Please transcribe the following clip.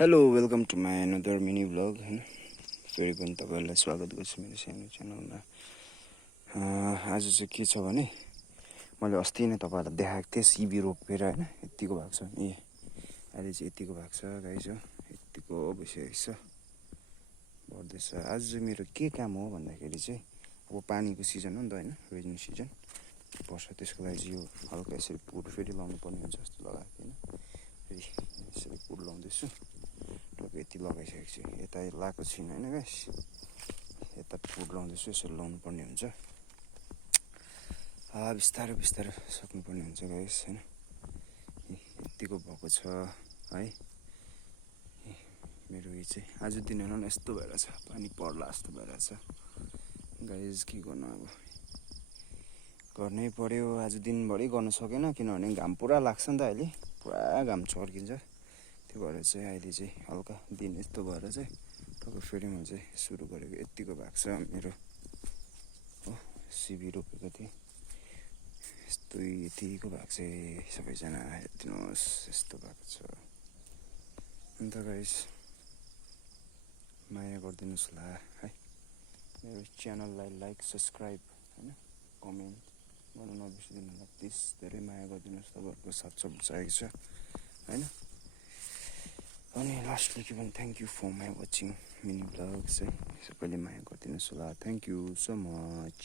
Hello welcome to my another mini blog होइन फेरि पनि तपाईँहरूलाई स्वागत गर्छु मेरो सानो च्यानलमा। आज चाहिँ के छ भने मैले अस्ति नै तपाईँहरूलाई देखाएको थिएँ सिबी रोपेर होइन यत्तिको भएको छ नि अहिले चाहिँ यत्तिको भएको छ गाइस हो यत्तिको भइसकेको छ बढ्दैछ। आज चाहिँ मेरो के काम हो भन्दाखेरि चाहिँ अब पानीको सिजन हो नि त होइन रेनी सिजन पर्छ त्यसको लागि चाहिँ यो हल्का यसरी पुर फेरि लाउनु पर्ने हुन्छ जस्तो लगाएको थिएन फेरि यसरी पुर लाउँदैछु। यति लगाइसकेको छु यता लगाएको छुइनँ होइन गाइस यता पुर लाउँदैछु यसरी लाउनु पर्ने हुन्छ बिस्तारै बिस्तारै सक्नुपर्ने हुन्छ गाइस होइन यत्तिको भएको छ है मेरो यो चाहिँ आज दिन हेर्नु यस्तो भएर छ पानी पर्ला जस्तो भइरहेछ गाइस के गर्नु अब गर्नै पर्यो आज दिनभरि गर्न सकेन किनभने घाम पुरा लाग्छ नि त अहिले पुरा घाम चर्किन्छ त्यो भएर चाहिँ अहिले चाहिँ हल्का दिन यस्तो भएर चाहिँ तपाईँ फेरि म चाहिँ सुरु गरेको यत्तिको भएको छ मेरो हो सिबी रोपेको थिएँ यस्तो यतिको भएको चाहिँ सबैजना हेरिदिनुहोस् यस्तो भएको छ। अन्त गाइस माया गरिदिनुहोस् होला है मेरो च्यानललाई लाइक सब्सक्राइब होइन कमेन्ट गर्नु नबिर्सिदिनु होला प्लिज धेरै माया गरिदिनुहोस् तपाईँहरूको साथ सपोर्ट चाहिएको छ होइन। अनि लास्टली के भने thank you for my watching mini blogs है सबैले माया गरिदिनुहोस् होला थ्याङ्क यू सो मच।